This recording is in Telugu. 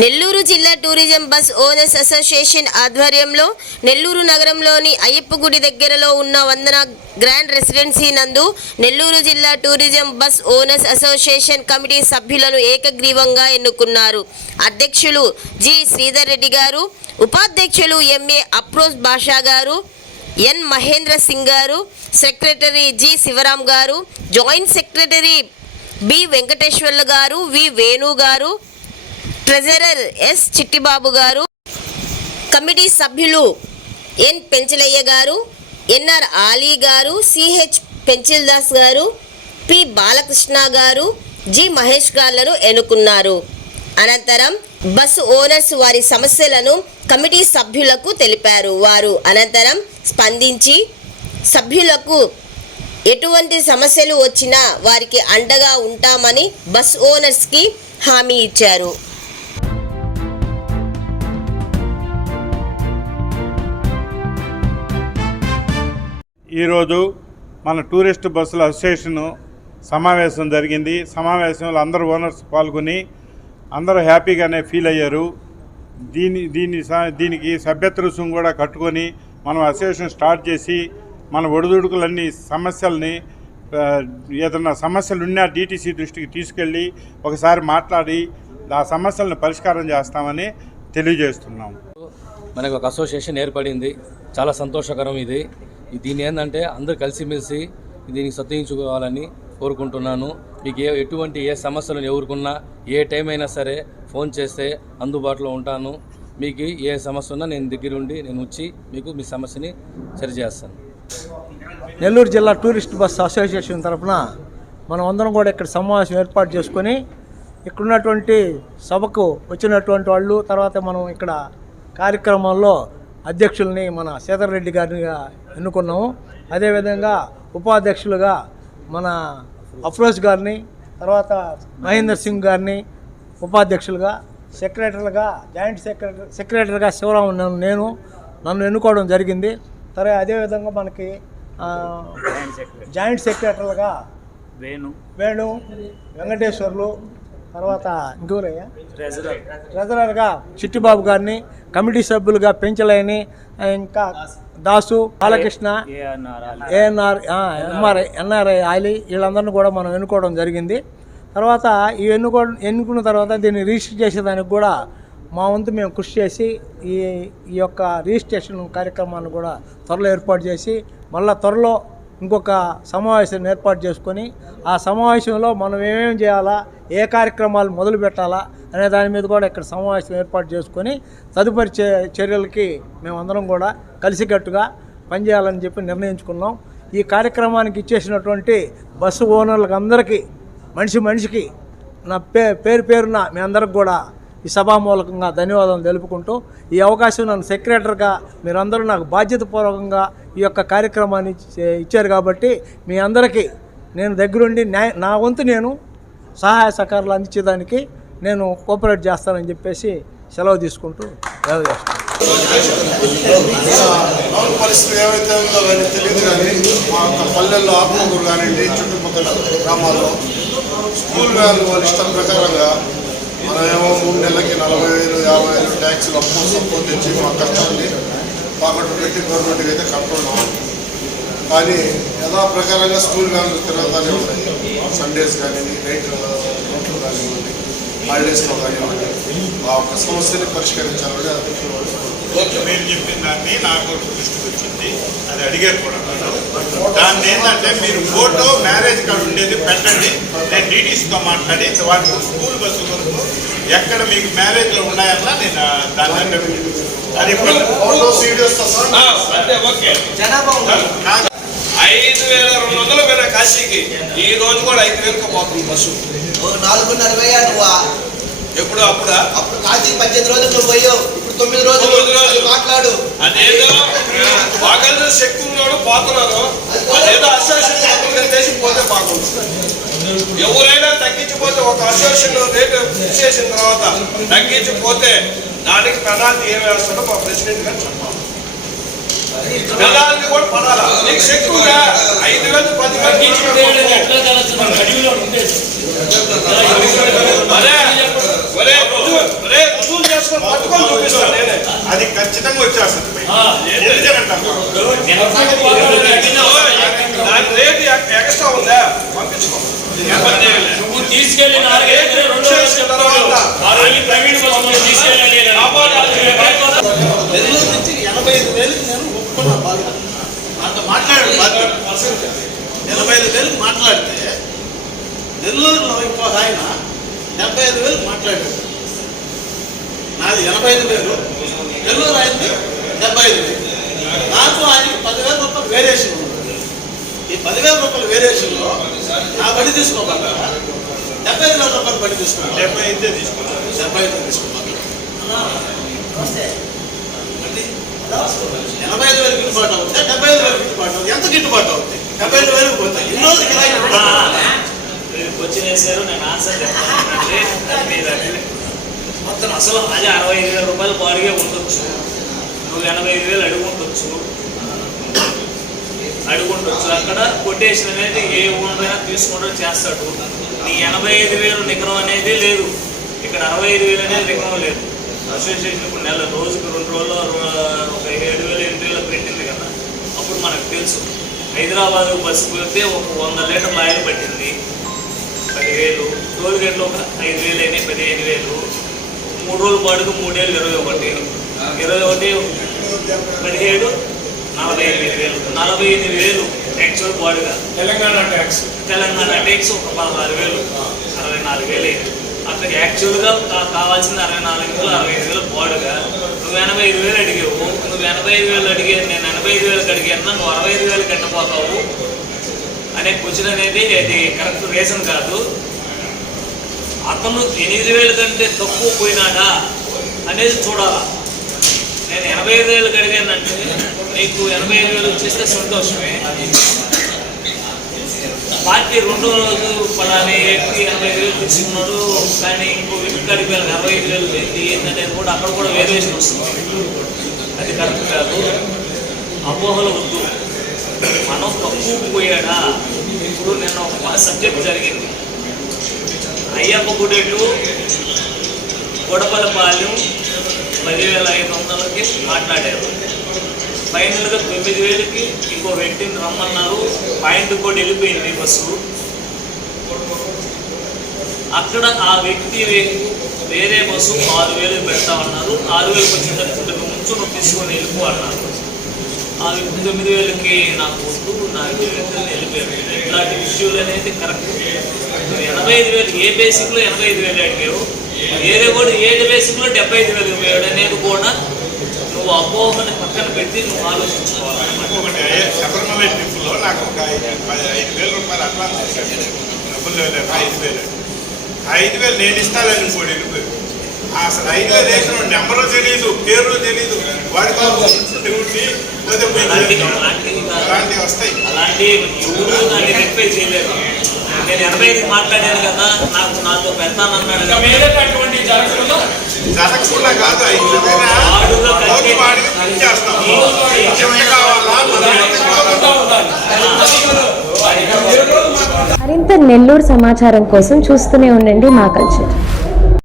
నెల్లూరు జిల్లా టూరిజం బస్ ఓనర్స్ అసోసియేషన్ ఆధ్వర్యంలో నెల్లూరు నగరంలోని అయ్యప్ప గుడి దగ్గరలో ఉన్న వందన గ్రాండ్ రెసిడెన్సీ నందు నెల్లూరు జిల్లా tourism bus owners association committee సభ్యులను ఏకగ్రీవంగా ఎన్నుకున్నారు. అధ్యక్షులు జి శ్రీధర్ రెడ్డి గారు ఉపాధ్యక్షులు ఎంఏ అప్రోజ్ బాషా గారు ఎన్ మహేంద్ర సింగ్ గారు సెక్రటరీ జి శివరాం గారు జాయింట్ సెక్రటరీ బి వెంకటేశ్వర్లు గారు వి వేణు గారు ట్రెజరర్ ఎస్ చిట్టిబాబు గారు కమిటీ సభ్యులు ఎన్ పెంచలయ్య గారు ఎన్ఆర్ ఆలీ గారు సిహెచ్ పెంచిల్దాస్ గారు పి బాలకృష్ణ గారు జి మహేష్ గారులను ఎన్నుకున్నారు. అనంతరం బస్సు ఓనర్స్ వారి సమస్యలను కమిటీ సభ్యులకు తెలిపారు. వారు అనంతరం స్పందించి సభ్యులకు ఎటువంటి సమస్యలు వచ్చినా వారికి అండగా ఉంటామని బస్ ఓనర్స్కి హామీ ఇచ్చారు. ఈరోజు మన టూరిస్ట్ బస్సుల అసోసియేషన్ సమావేశం జరిగింది. సమావేశంలో అందరు ఓనర్స్ పాల్గొని అందరూ హ్యాపీగానే ఫీల్ అయ్యారు. దీని దీని స- దీనికి సభ్యత్వ రుసుము కూడా కట్టుకొని మనం అసోసియేషన్ స్టార్ట్ చేసి మన ఒడిదుడుకులన్నీ సమస్యల్ని ఏదన్నా సమస్యలు ఉన్నా డీటీసీ దృష్టికి తీసుకెళ్ళి ఒకసారి మాట్లాడి ఆ సమస్యలను పరిష్కారం చేస్తామని తెలియజేస్తున్నాం. మనకు ఒక అసోసియేషన్ ఏర్పడింది. చాలా సంతోషకరం ఇది. దీని ఏంటంటే అందరూ కలిసిమెలిసి దీనికి సత్యించుకోవాలని కోరుకుంటున్నాను. మీకు ఏ ఎటువంటి ఏ సమస్యలు ఎవరుకున్నా ఏ టైం అయినా సరే ఫోన్ చేస్తే అందుబాటులో ఉంటాను. మీకు ఏ సమస్య ఉన్నా నేను దగ్గరుండి నేను వచ్చి మీకు మీ సమస్యని సరిచేస్తాను. నెల్లూరు జిల్లా టూరిస్ట్ బస్ అసోసియేషన్ తరఫున మనం అందరం కూడా ఇక్కడ సమావేశం ఏర్పాటు చేసుకొని ఇక్కడున్నటువంటి సభకు వచ్చినటువంటి వాళ్ళు తర్వాత మనం ఇక్కడ కార్యక్రమాల్లో అధ్యక్షుల్ని మన సీతారెడ్డి రెడ్డి గారినిగా ఎన్నుకున్నాము. అదేవిధంగా ఉపాధ్యక్షులుగా మన అఫ్రోజ్ గారిని తర్వాత మహేందర్ సింగ్ గారిని ఉపాధ్యక్షులుగా సెక్రటరీలుగా జాయింట్ సెక్రటరీ సెక్రటరీగా శివరాము నన్ను నేను నన్ను ఎన్నుకోవడం జరిగింది. సరే అదేవిధంగా మనకి జాయింట్ సెక్రటరీలుగా వేణు. వేణు వెంకటేశ్వర్లు తర్వాత ఇంకెవరయ్యా ట్రెజరర్గా చిట్టిబాబు గారిని కమిటీ సభ్యులుగా పెంచలేని ఇంకా Dasu Balakrishna ANR MRI NRI Ali వీళ్ళందరినీ కూడా మనం ఎన్నుకోవడం జరిగింది. తర్వాత ఈ ఎన్నుకో ఎన్నుకున్న తర్వాత దీన్ని రిజిస్టర్ చేసేదానికి కూడా మా వంతు మేము కృషి చేసి ఈ ఈ యొక్క రిజిస్ట్రేషన్ కార్యక్రమాన్ని కూడా త్వరలో ఏర్పాటు చేసి మళ్ళా త్వరలో ఇంకొక సమావేశం ఏర్పాటు చేసుకొని ఆ సమావేశంలో మనం ఏమేమి చేయాలా ఏ కార్యక్రమాలు మొదలు పెట్టాలా అనే దాని మీద కూడా ఇక్కడ సమావేశం ఏర్పాటు చేసుకొని తదుపరి చర్యలకి మేమందరం కూడా కలిసికట్టుగా పనిచేయాలని చెప్పి నిర్ణయించుకున్నాం. ఈ కార్యక్రమానికి ఇచ్చేసినటువంటి బస్సు ఓనర్లకు అందరికీ మనిషి మనిషికి నా పే పేరు పేరున మీ అందరికి కూడా ఈ సభామూలకంగా ధన్యవాదాలు తెలుపుకుంటూ ఈ అవకాశం నన్ను సెక్రటరీగా మీరందరూ నాకు బాధ్యతపూర్వకంగా ఈ యొక్క కార్యక్రమాన్ని ఇచ్చారు కాబట్టి మీ అందరికీ నేను దగ్గరుండి నా వంతు నేను సహాయ సహకారాలు అందించేదానికి నేను కోఆపరేట్ చేస్తానని చెప్పేసి సెలవు తీసుకుంటూ సెలవు చేస్తాను టౌన్ పరిస్థితి ఏమైతే ఉందో కానీ తెలియదు కానీ మా యొక్క పల్లెల్లో ఆత్మకూరు కానివ్వండి చుట్టుపక్కల గ్రామాల్లో స్కూల్ వ్యాన్ వాళ్ళ ఇష్టం ప్రకారంగా మనమేమో మూడు నెలలకి నలభై వేలు యాభై వేలు ట్యాక్సీలు అప్పు సప్పు తెచ్చి మా కష్టాన్ని తాకట్టు పెట్టి గవర్నమెంట్కి అయితే కట్టుకున్నాం కానీ యథా ప్రకారంగా స్కూల్ వ్యాన్లు తిరగతానే ఉన్నాయి సండేస్ కానివ్వండి నైట్ రోడ్లు కానివ్వండి హాలిడేస్లో కానివ్వండి ఆ యొక్క సమస్యని పరిష్కరించాలని అధ్యక్షులు వారు మీరు చెప్పిన దాన్ని నాకు దృష్టికి వచ్చింది. అది అడిగారు కూడా నన్ను. దాన్ని ఏంటంటే మీరు ఫోటో మ్యారేజ్ కార్డు ఉండేది పెట్టండి. నేను డీటీసీతో మాట్లాడి వాటికి స్కూల్ బస్సు వరకు ఎక్కడ మీకు మ్యారేజ్లో ఉన్నాయన్నా నేను దాన్ని అంటే అది ఓకే. ఐదు వేల రెండు వందలు పోయిన కాశీకి. ఈ రోజు కూడా ఐదు వేలకు పోతుంది బస్సు. నాలుగున్నర వెయ్యి నువ్వు? ఎప్పుడు అప్పుడా? అప్పుడు కాశీ పద్దెనిమిది రోజులు నువ్వు పోయావు. తొమ్మిది రోజులు తొమ్మిది రోజులు. అది మాట్లాడు. అదేదో పగలు శక్తి ఉన్నాడు పోతున్నారు అదేదో అసోసియేషన్ చేసి పోతే బాగుంది ఎవరైనా తగ్గించిపోతే ఒక అసోసియేషన్ రేటు ఫిక్స్ చేసిన తర్వాత తగ్గించిపోతే దానికి పెనాల్టీ ఏం వేస్తాడో మా ప్రెసిడెంట్ గారు చెప్పాలి. పెనాల్టీ కూడా పడాలా? నీకు శక్తి ఐదు వేలు పది వేలు అది ఖచ్చితంగా వచ్చేస్తుంది? దాని రేటు ఎక్- ఎక్స్ట్రా ఉందా పంపించుకో నువ్వు వేలు నుంచి ఎనభై ఐదు వేలకు నేను ఒప్పుకున్నా అంత మాట్లాడాడు బాగా ఎనభై ఐదు వేలకు మాట్లాడితే నెల్లూరులో ఇంకొక ఆయన డెబ్బై ఐదు వేలకు మాట్లాడాడు నాది ఎనభై ఐదు వేలు. నెల్లూరు ఆయనది డెబ్బై ఐదు వేలు. నాకు ఆయనకి పదివేల రూపాయలు వేరియేషన్ ఉంది. ఈ పదివేల రూపాయల వేరియేషన్లో నా బడి తీసుకోవాలి డెబ్బై ఐదు వేల రూపాయలు బడి తీసుకోవాలి డెబ్బై ఐదే తీసుకున్నాను డెబ్బై ఐదు తీసుకోవాలి ఎనభై ఐదు వేలు గిట్టుబాటు అవుతుంది డెబ్బై ఐదు వేలు గిట్టుబాటు అవుతుంది ఎంత గిట్టుబాటు అవుతుంది డెబ్బై ఐదు వేలకు పోతాయి. ఇన్ని రోజులు కిరాయి వేశారు నేను ఆన్సర్ చెప్తాను మీరు అనేది. మొత్తం అసలు అది అరవై ఐదు వేల రూపాయలు బాడీగా ఉండొచ్చు. నువ్వు ఎనభై ఐదు వేలు అడుగుండొచ్చు. అడుగుండొచ్చు. అక్కడ కొటేషన్ అనేది ఏ ఊరైనా తీసుకుంటూ చేస్తాడు. నీ ఎనభై ఐదు వేలు నికరం అనేది లేదు. ఇక్కడ అరవై ఐదు వేలు అనేది నికరం లేదు. అసోసియేషన్ ఇప్పుడు నెల రోజుకు రెండు రోజులు ఒక ఏడు వేలు ఎనిమిది వేలు పెట్టింది కదా. అప్పుడు మనకు తెలుసు. హైదరాబాద్ బస్సు పోతే ఒక వంద లీటర్ల ఆయిల్ పట్టింది. పదివేలు. టోల్ గేట్లు ఒక ఐదు వేలు అయినాయి పదిహేను వేలు. మూడు రోజుల పాటుకు మూడేళ్ళు ఇరవై ఒకటి. ఇరవై ఒకటి పదిహేడు నలభై ఎనిమిది వేలు. నలభై ఎనిమిది వేలు యాక్చువల్ బాడుగా తెలంగాణ ట్యాక్స్ తెలంగాణ ట్యాక్స్ ఒక పదహారు వేలు. అరవై నాలుగు వేలు. అయింది అక్కడ యాక్చువల్గా కావాల్సింది అరవై నాలుగు వేలు అరవై ఐదు వేలు బాడుగా నువ్వు ఎనభై ఐదు వేలు అడిగావు. నువ్వు ఎనభై ఐదు వేలు అడిగాను నేను ఎనభై ఐదు వేలకు అడిగాను నువ్వు అరవై ఐదు వేలు కట్టపోతావు అనే క్వశ్చన్ అనేది అది కరెక్ట్ రీజన్ కాదు. అతను ఎనిమిది వేల కంటే తక్కువ పోయినాడా అనేది చూడాలా. నేను ఎనభై ఐదు వేలు కడిగానంటే నీకు ఎనభై ఐదు వేలు వచ్చేస్తే సంతోషమే. పార్టీ రెండు రోజు పలాని వ్యక్తి ఎనభై ఐదు వేలు తీసుకున్నాడు కానీ ఇంకో వ్యక్తి అడిగారు అరవై ఐదు వేలు ఏంటి ఏంటనేది కూడా అక్కడ కూడా వేరియేషన్ వస్తుంది. అది కరెక్ట్ కాదు. అపోహలు వద్దు. మనం తక్కువ పోయాడా? ఇప్పుడు నేను ఒక సబ్జెక్ట్ జరిగింది. అయ్యప్ప గుడెళ్ళు గొడపలపాలెం పదివేల ఐదు వందలకి మాట్లాడారు. ఫైనల్గా తొమ్మిది వేలకి ఇంకో వ్యక్తిని రమ్మన్నారు. పాయింట్ కూడా వెళ్ళిపోయింది బస్సు. అక్కడ ఆ వ్యక్తి వేరే బస్సు ఆరు వేలు పెడతామన్నారు ఆరు వేలకు వచ్చిన ముంచు తీసుకొని వెళ్ళిపో అన్నారు. ఆ వ్యక్తి తొమ్మిది వేలకి నాకు వద్దు నాకు వెళ్ళిపోయారు ఇట్లాంటి ఇష్యూలు అనేది కరెక్ట్ ఎనభై ఐదు వేలు ఏ బేసిక్లో ఎనభై ఐదు వేలు అడిగావు? వేరే కూడా ఏ బేసిక్లో డెబ్బై ఐదు వేలు వేయడం అనేది కూడా నువ్వు అపోహని పక్కన పెట్టి నువ్వు ఆలోచించుకోవాలన్నమాట ఒకటి శబరిమల ట్రిప్లో నాకు ఒక ఐదు ఐదు వేల రూపాయలు అడ్వాన్స్ ఇచ్చాడు. డబ్బులు ఐదు వేలు. ఐదు వేలు నేను ఇస్తానని ఇంకోటి వెళ్ళిపోయాడు. వేలు వేసిన నెంబరు తెలియదు పేరు తెలియదు వాడి ఉండి పోతే పోయి అలాంటి తెలియదు. అలాంటివి వస్తాయి. అలాంటి ఎవరు దాన్ని రెక్టిఫై చేయలేరు. నేను ఎనభై ఐదు మాట్లాడాను కదా నాకు నాతో పెడతానన్నాడు జరగకుండా కాదు. మరింత నెల్లూరు సమాచారం కోసం చూస్తూనే ఉండండి మా కల్చర్